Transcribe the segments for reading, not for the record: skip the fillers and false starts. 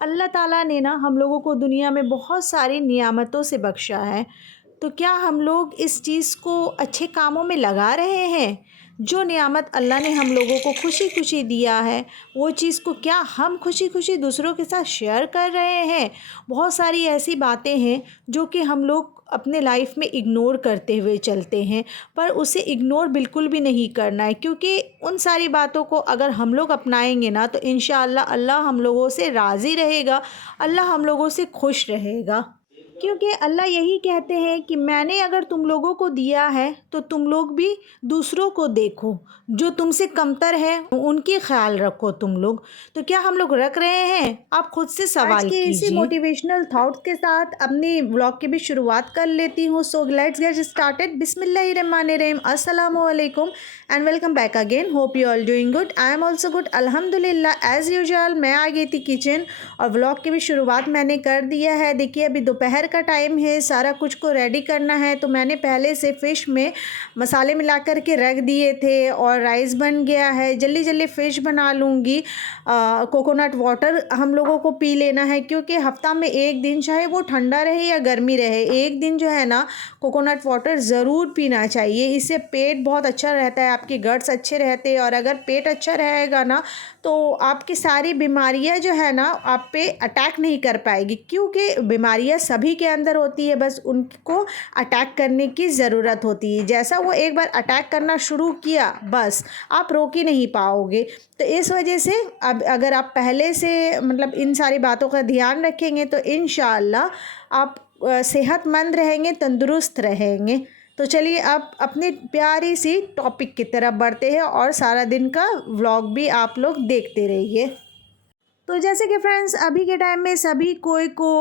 अल्लाह ताला ने ना हम लोगों को दुनिया में बहुत सारी नियामतों से बख्शा है। तो क्या हम लोग इस चीज़ को अच्छे कामों में लगा रहे हैं? जो नियामत अल्लाह ने हम लोगों को खुशी-खुशी दिया है, वो चीज़ को क्या हम खुशी-खुशी दूसरों के साथ शेयर कर रहे हैं? बहुत सारी ऐसी बातें हैं जो कि हम लोग अपने लाइफ में इग्नोर करते हुए चलते हैं, पर उसे इग्नोर बिल्कुल भी नहीं करना है, क्योंकि उन सारी बातों को अगर हम लोग अपनाएंगे ना तो इंशाअल्लाह अल्लाह हम लोगों से राज़ी रहेगा, अल्लाह हम लोगों से खुश रहेगा। क्योंकि अल्लाह यही कहते हैं कि मैंने अगर तुम लोगों को दिया है तो तुम लोग भी दूसरों को देखो, जो तुमसे कमतर है उनकी ख्याल रखो तुम लोग। तो क्या हम लोग रख रहे हैं? आप खुद से आज सवाल के इसी कीजिए। मोटिवेशनल थॉट्स के साथ अपनी व्लॉग की भी शुरुआत कर लेती हूँ। So let's get started. बिस्मिल्लाहिर्रहमानिर्रहीम, अस्सलाम वालेकुम and welcome back again. Hope you all doing good. I am also good अल्हम्दुलिल्लाह। एज़ यूजुअल मैं आ गई थी किचन और व्लॉग की भी शुरुआत मैंने कर दिया है। देखिए अभी दोपहर का टाइम है, सारा कुछ को रेडी करना है। तो मैंने पहले से फ़िश में मसाले मिला कर के रख दिए थे और राइस बन गया है। जल्दी जल्दी फ़िश बना लूँगी। कोकोनट वाटर हम लोगों को पी लेना है, क्योंकि हफ्ता में एक दिन, चाहे वो ठंडा रहे या गर्मी रहे, एक दिन जो है ना कोकोनट वाटर ज़रूर पीना चाहिए। इससे पेट बहुत अच्छा रहता है, आपके गट्स अच्छे रहते हैं और अगर पेट अच्छा रहेगा ना तो आपकी सारी बीमारियां जो है ना आप पे अटैक नहीं कर पाएगी, क्योंकि बीमारियां सभी के अंदर होती है, बस उनको अटैक करने की ज़रूरत होती है। जैसा वो एक बार अटैक करना शुरू किया बस आप रोक ही नहीं पाओगे। तो इस वजह से अब अगर आप पहले से मतलब इन सारी बातों का ध्यान रखेंगे तो इंशाअल्लाह आप सेहतमंद रहेंगे, तंदुरुस्त रहेंगे। तो चलिए अब अपनी प्यारी सी टॉपिक की तरफ बढ़ते हैं और सारा दिन का व्लॉग भी आप लोग देखते रहिए। तो जैसे कि फ्रेंड्स अभी के टाइम में सभी कोई को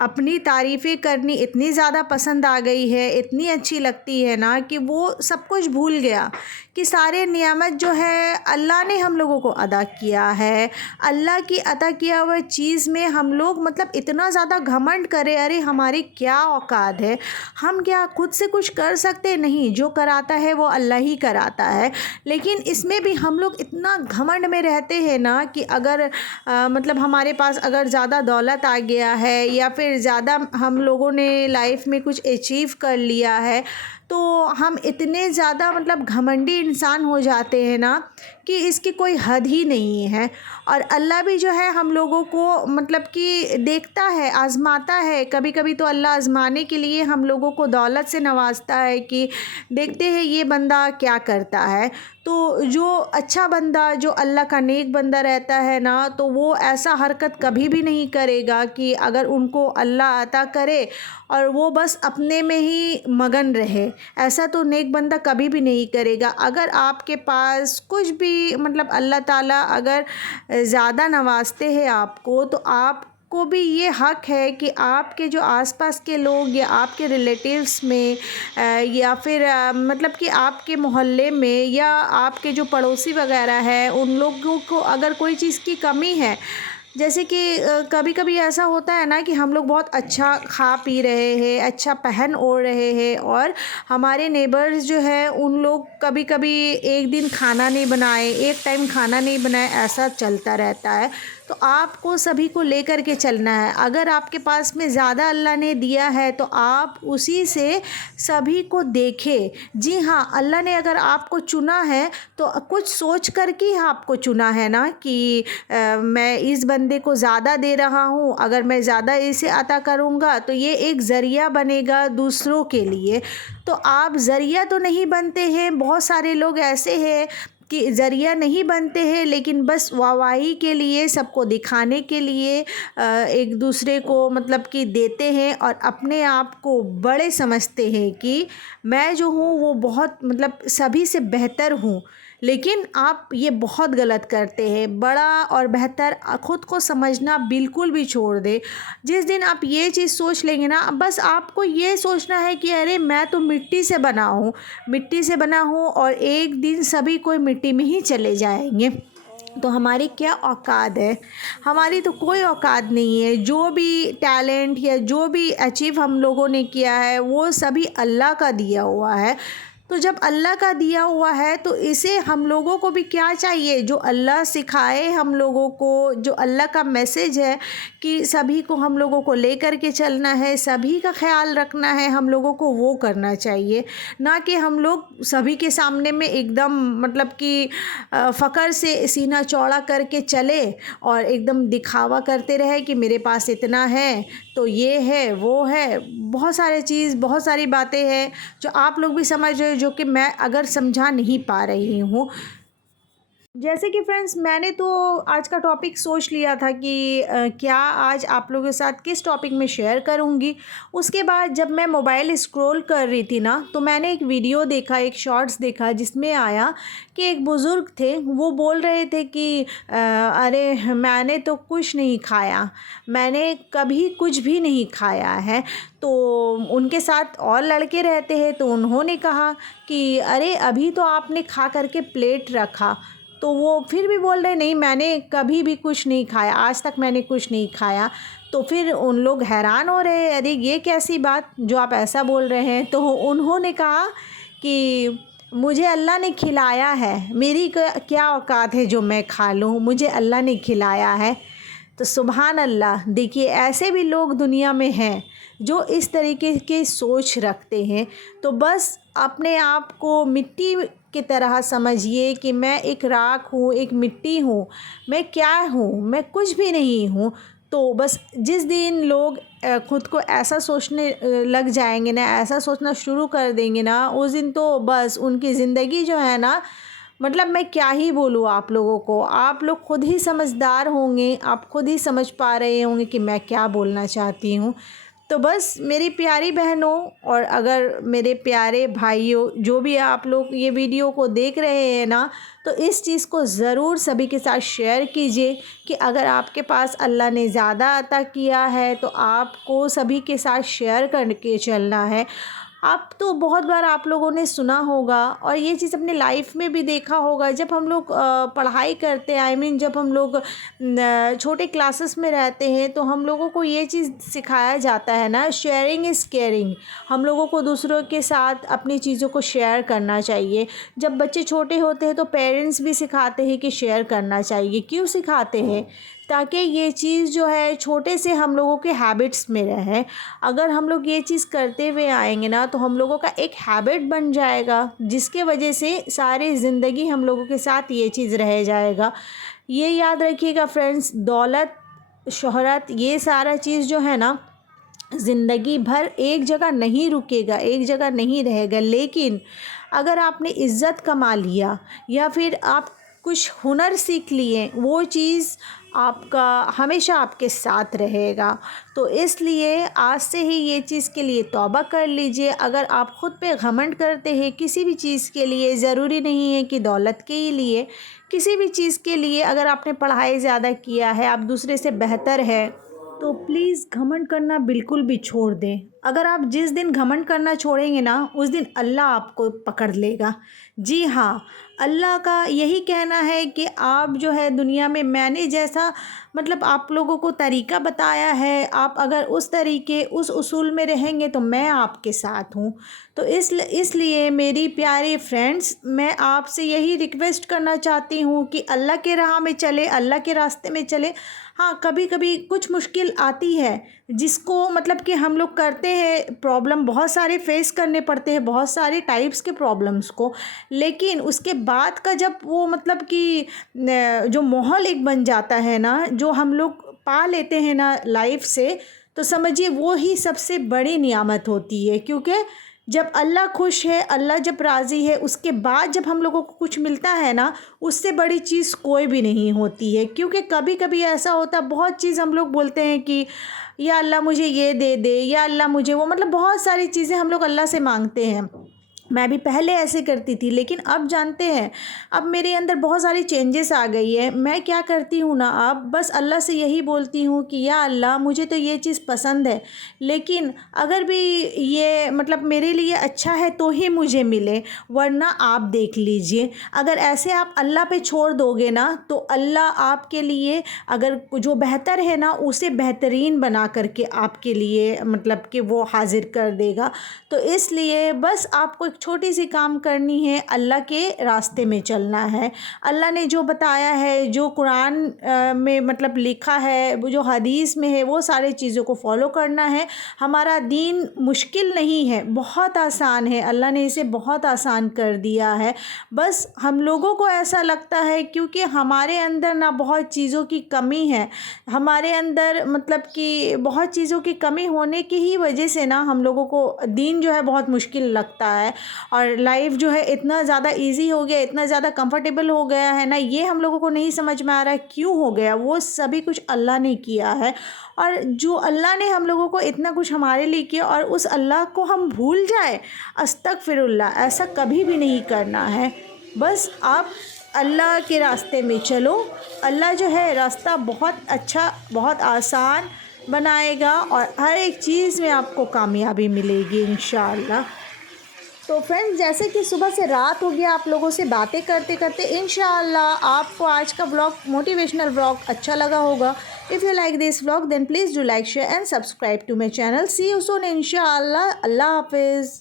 अपनी तारीफ़ें करनी इतनी ज़्यादा पसंद आ गई है, इतनी अच्छी लगती है ना कि वो सब कुछ भूल गया कि सारे नियामत जो है अल्लाह ने हम लोगों को अदा किया है। अल्लाह की अता किया हुआ चीज़ में हम लोग मतलब इतना ज़्यादा घमंड करें, अरे हमारी क्या औकात है, हम क्या खुद से कुछ कर सकते? नहीं, जो कराता है वो अल्लाह ही कराता है। लेकिन इसमें भी हम लोग इतना घमंड में रहते हैं ना कि अगर मतलब हमारे पास अगर ज़्यादा दौलत आ गया है या फिर ज़्यादा हम लोगों ने लाइफ में कुछ अचीव कर लिया है, तो हम इतने ज़्यादा मतलब घमंडी इंसान हो जाते हैं ना कि इसकी कोई हद ही नहीं है। और अल्लाह भी जो है हम लोगों को मतलब कि देखता है, आज़माता है। कभी कभी तो अल्लाह आज़माने के लिए हम लोगों को दौलत से नवाजता है कि देखते हैं ये बंदा क्या करता है। तो जो अच्छा बंदा, जो अल्लाह का नेक बंदा रहता है ना, तो वो ऐसा हरकत कभी भी नहीं करेगा कि अगर उनको अल्लाह अता करे और वो बस अपने में ही मगन रहे। ऐसा तो नेक बंदा कभी भी नहीं करेगा। अगर आपके पास कुछ भी मतलब अल्लाह ताला अगर ज़्यादा नवाजते हैं आपको, तो आपको भी ये हक़ है कि आपके जो आसपास के लोग या आपके रिलेटिव्स में या फिर मतलब कि आपके मोहल्ले में या आपके जो पड़ोसी वगैरह हैं उन लोगों को अगर कोई चीज़ की कमी है, जैसे कि कभी कभी ऐसा होता है ना कि हम लोग बहुत अच्छा खा पी रहे हैं, अच्छा पहन ओढ़ रहे हैं और हमारे नेबर्स जो है उन लोग कभी कभी एक दिन खाना नहीं बनाए, एक टाइम खाना नहीं बनाए, ऐसा चलता रहता है। तो आपको सभी को लेकर के चलना है। अगर आपके पास में ज़्यादा अल्लाह ने दिया है तो आप उसी से सभी को देखें। जी हाँ, अल्लाह ने अगर आपको चुना है तो कुछ सोच कर के ही आपको चुना है ना कि मैं इस बंदे को ज़्यादा दे रहा हूँ, अगर मैं ज़्यादा इसे अता करूँगा तो ये एक ज़रिया बनेगा दूसरों के लिए। तो आप ज़रिया तो नहीं बनते हैं। बहुत सारे लोग ऐसे हैं कि ज़रिया नहीं बनते हैं, लेकिन बस वाहवाही के लिए, सबको दिखाने के लिए एक दूसरे को मतलब कि देते हैं और अपने आप को बड़े समझते हैं कि मैं जो हूँ वो बहुत मतलब सभी से बेहतर हूँ। लेकिन आप ये बहुत गलत करते हैं। बड़ा और बेहतर ख़ुद को समझना बिल्कुल भी छोड़ दे। जिस दिन आप ये चीज़ सोच लेंगे ना, बस आपको ये सोचना है कि अरे मैं तो मिट्टी से बना हूँ, मिट्टी से बना हूँ और एक दिन सभी कोई मिट्टी में ही चले जाएंगे। तो हमारी क्या औकात है? हमारी तो कोई औकात नहीं है। जो भी टैलेंट या जो भी अचीव हम लोगों ने किया है वो सभी अल्लाह का दिया हुआ है। तो जब अल्लाह का दिया हुआ है तो इसे हम लोगों को भी क्या चाहिए, जो अल्लाह सिखाए हम लोगों को, जो अल्लाह का मैसेज है कि सभी को हम लोगों को लेकर के चलना है, सभी का ख्याल रखना है, हम लोगों को वो करना चाहिए। ना कि हम लोग सभी के सामने में एकदम मतलब कि फ़ख्र से सीना चौड़ा करके चले और एकदम दिखावा करते रहे कि मेरे पास इतना है, तो ये है वो है, बहुत सारे चीज़, बहुत सारी बातें हैं जो आप लोग भी समझ रहे हो, जो कि मैं अगर समझा नहीं पा रही हूँ। जैसे कि फ्रेंड्स, मैंने तो आज का टॉपिक सोच लिया था कि क्या आज आप लोगों के साथ किस टॉपिक में शेयर करूंगी। उसके बाद जब मैं मोबाइल स्क्रॉल कर रही थी ना, तो मैंने एक वीडियो देखा, एक शॉर्ट्स देखा, जिसमें आया कि एक बुज़ुर्ग थे, वो बोल रहे थे कि अरे मैंने तो कुछ नहीं खाया, मैंने कभी कुछ भी नहीं खाया है। तो उनके साथ और लड़के रहते हैं, तो उन्होंने कहा कि अरे अभी तो आपने खा करके प्लेट रखा। तो वो फिर भी बोल रहे नहीं, मैंने कभी भी कुछ नहीं खाया, आज तक मैंने कुछ नहीं खाया। तो फिर उन लोग हैरान हो रहे हैं, अरे ये कैसी बात जो आप ऐसा बोल रहे हैं। तो उन्होंने कहा कि मुझे अल्लाह ने खिलाया है, मेरी क्या औकात है जो मैं खा लूँ, मुझे अल्लाह ने खिलाया है। तो सुभान अल्लाह, देखिए ऐसे भी लोग दुनिया में हैं जो इस तरीके की सोच रखते हैं। तो बस अपने आप को मिट्टी की तरह समझिए कि मैं एक राख हूँ, एक मिट्टी हूँ, मैं क्या हूँ, मैं कुछ भी नहीं हूँ। तो बस जिस दिन लोग ख़ुद को ऐसा सोचने लग जाएंगे ना, ऐसा सोचना शुरू कर देंगे ना, उस दिन तो बस उनकी ज़िंदगी जो है ना, मतलब मैं क्या ही बोलूँ आप लोगों को, आप लोग खुद ही समझदार होंगे, आप खुद ही समझ पा रहे होंगे कि मैं क्या बोलना चाहती हूँ। तो बस मेरी प्यारी बहनों और अगर मेरे प्यारे भाइयों, जो भी आप लोग ये वीडियो को देख रहे हैं ना, तो इस चीज़ को ज़रूर सभी के साथ शेयर कीजिए कि अगर आपके पास अल्लाह ने ज़्यादा अता किया है तो आपको सभी के साथ शेयर करके चलना है। आप तो बहुत बार आप लोगों ने सुना होगा और ये चीज़ अपने लाइफ में भी देखा होगा, जब हम लोग पढ़ाई करते हैं, आई मीन जब हम लोग छोटे क्लासेस में रहते हैं, तो हम लोगों को ये चीज़ सिखाया जाता है ना, शेयरिंग इज़ केयरिंग। हम लोगों को दूसरों के साथ अपनी चीज़ों को शेयर करना चाहिए। जब बच्चे छोटे होते हैं तो पेरेंट्स भी सिखाते हैं कि शेयर करना चाहिए। क्यों सिखाते हैं? ताकि ये चीज़ जो है छोटे से हम लोगों के हैबिट्स में रहे। अगर हम लोग ये चीज़ करते हुए आएंगे ना, तो हम लोगों का एक हैबिट बन जाएगा, जिसके वजह से सारी ज़िंदगी हम लोगों के साथ ये चीज़ रह जाएगा। ये याद रखिएगा फ्रेंड्स, दौलत, शोहरत, ये सारा चीज़ जो है ना, ज़िंदगी भर एक जगह नहीं रुकेगा, एक जगह नहीं रहेगा। लेकिन अगर आपने इज़्ज़त कमा लिया या फिर आप कुछ हुनर सीख लिए, वो चीज़ आपका हमेशा आपके साथ रहेगा। तो इसलिए आज से ही ये चीज़ के लिए तौबा कर लीजिए। अगर आप ख़ुद पे घमंड करते हैं किसी भी चीज़ के लिए, ज़रूरी नहीं है कि दौलत के ही लिए, किसी भी चीज़ के लिए, अगर आपने पढ़ाई ज़्यादा किया है, आप दूसरे से बेहतर है, तो प्लीज़ घमंड करना बिल्कुल भी छोड़ दें। अगर आप जिस दिन घमंड करना छोड़ेंगे ना, उस दिन अल्लाह आपको पकड़ लेगा। जी हाँ, अल्लाह का यही कहना है कि आप जो है दुनिया में मैंने जैसा मतलब आप लोगों को तरीका बताया है, आप अगर उस तरीके, उस उसूल में रहेंगे तो मैं आपके साथ हूँ। तो इसलिए मेरी प्यारी फ्रेंड्स, मैं आपसे यही रिक्वेस्ट करना चाहती हूँ कि अल्लाह के राह में चले, अल्लाह के रास्ते में चले। हाँ, कभी कभी कुछ मुश्किल आती है, जिसको मतलब कि हम लोग करते हैं, प्रॉब्लम बहुत सारे फेस करने पड़ते हैं, बहुत सारे टाइप्स के प्रॉब्लम्स को। लेकिन उसके बाद का जब वो मतलब कि जो माहौल एक बन जाता है ना, जो हम लोग पा लेते हैं ना लाइफ से, तो समझिए वो ही सबसे बड़ी नियामत होती है। क्योंकि जब अल्लाह खुश है, अल्लाह जब राज़ी है, उसके बाद जब हम लोगों को कुछ मिलता है ना, उससे बड़ी चीज़ कोई भी नहीं होती है। क्योंकि कभी कभी ऐसा होता है, बहुत चीज़ हम लोग बोलते हैं कि या अल्लाह मुझे ये दे दे, या अल्लाह मुझे वो, मतलब बहुत सारी चीज़ें हम लोग अल्लाह से मांगते हैं। मैं भी पहले ऐसे करती थी, लेकिन अब जानते हैं, अब मेरे अंदर बहुत सारी चेंजेस आ गई है। मैं क्या करती हूँ ना, अब बस अल्लाह से यही बोलती हूँ कि या अल्लाह मुझे तो ये चीज़ पसंद है, लेकिन अगर भी ये मतलब मेरे लिए अच्छा है तो ही मुझे मिले, वरना आप देख लीजिए। अगर ऐसे आप अल्लाह पे छोड़ दोगे ना, तो अल्लाह आपके लिए अगर जो बेहतर है ना, उसे बेहतरीन बना करके आपके लिए मतलब कि वो हाजिर कर देगा। तो इसलिए बस आपको एक छोटी सी काम करनी है, अल्लाह के रास्ते में चलना है। अल्लाह ने जो बताया है, जो कुरान में मतलब लिखा है, वो जो हदीस में है, वो सारे चीज़ों को फॉलो करना है। हमारा दीन मुश्किल नहीं है, बहुत आसान है। अल्लाह ने इसे बहुत आसान कर दिया है। बस हम लोगों को ऐसा लगता है क्योंकि हमारे अंदर ना बहुत चीज़ों की कमी है, हमारे अंदर मतलब कि बहुत चीज़ों की कमी होने की ही वजह से ना हम लोगों को दीन जो है बहुत मुश्किल लगता है। और लाइफ जो है इतना ज़्यादा इजी हो गया, इतना ज़्यादा कंफर्टेबल हो गया है ना, ये हम लोगों को नहीं समझ में आ रहा है क्यों हो गया। वो सभी कुछ अल्लाह ने किया है, और जो अल्लाह ने हम लोगों को इतना कुछ हमारे लिए किया और उस अल्लाह को हम भूल जाए, अस्तगफिरुल्लाह, ऐसा कभी भी नहीं करना है। बस आप अल्लाह के रास्ते में चलो। अल्लाह जो है रास्ता बहुत अच्छा, बहुत आसान बनाएगा और हर एक चीज़ में आपको कामयाबी मिलेगी इंशाअल्लाह। तो फ्रेंड्स, जैसे कि सुबह से रात हो गया आप लोगों से बातें करते करते, इंशाअल्लाह आपको आज का व्लॉग, मोटिवेशनल व्लॉग अच्छा लगा होगा। If you like this vlog then please do like, share and subscribe to my channel. See you soon इंशाअल्लाह। अल्लाह हाफिज़।